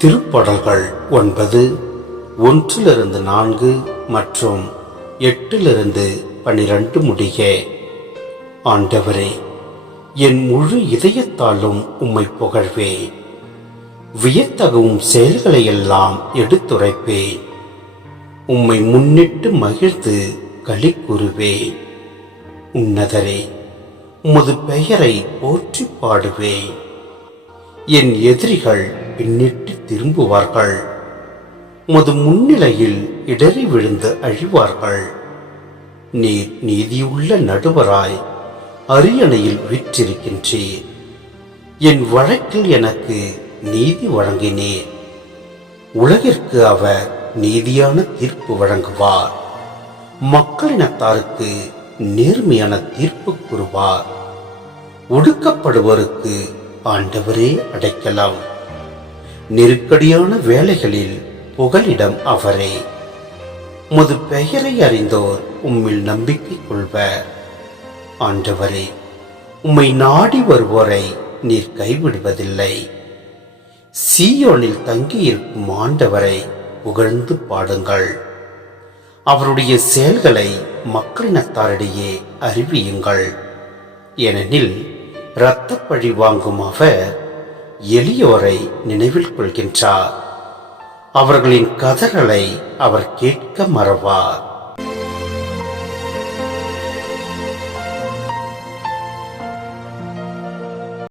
திருப்படல்கள் ஒன்பது ஒன்றிலிருந்து நான்கு மற்றும் எட்டிலிருந்து பனிரெண்டு முடிய ஆண்டவரே என் முழு இதயத்தாலும் உம்மை புகழ்வேன் வியத்தகவும் செயல்களை எல்லாம் எடுத்துரைப்பேன் உம்மை முன்னிட்டு மகிழ்ந்து களி கூறுவேன் உன்னதரே உமது பெயரை போற்றி பாடுவேன் என் எதிரிகள் பின்னிட்டு திரும்புவார்கள். உமது முன்னிலையில் இடறி விழுந்து அழிவார்கள். நீர் நீதியுள்ள நடுவராய் அரியணையில் விற்றிருக்கின்றீர். என் வழக்கில் எனக்கு நீதி வழங்கினேன் உலகிற்கு அவர் நீதியான தீர்ப்பு வழங்குவார். மக்களினத்தாருக்கு நேர்மையான தீர்ப்பு கூறுவார். ஒடுக்கப்படுவோருக்கு ஆண்டவரே அடைக்கலாம். நெருக்கடியான வேலைகளில் புகலிடம் அவரே. உமது பெயரை அறிந்தோர் உம்மில் நம்பிக்கை கொள்வர். ஆண்டவரே உம்மை நாடி வருவோரை நீர் கைவிடுவதில்லை. சீயோனில் தங்கியிருக்கும் ஆண்டவரை புகழ்ந்து பாடுங்கள். அவருடைய செயல்களை மக்களினத்தாரிடையே அறிவியுங்கள். ஏனெனில் இரத்தப்பழி வாங்கும் அவர் எளியோரை நினைவில் கொள்கின்றார். அவர்களின் கதறலை அவர் கேட்க மறவார்.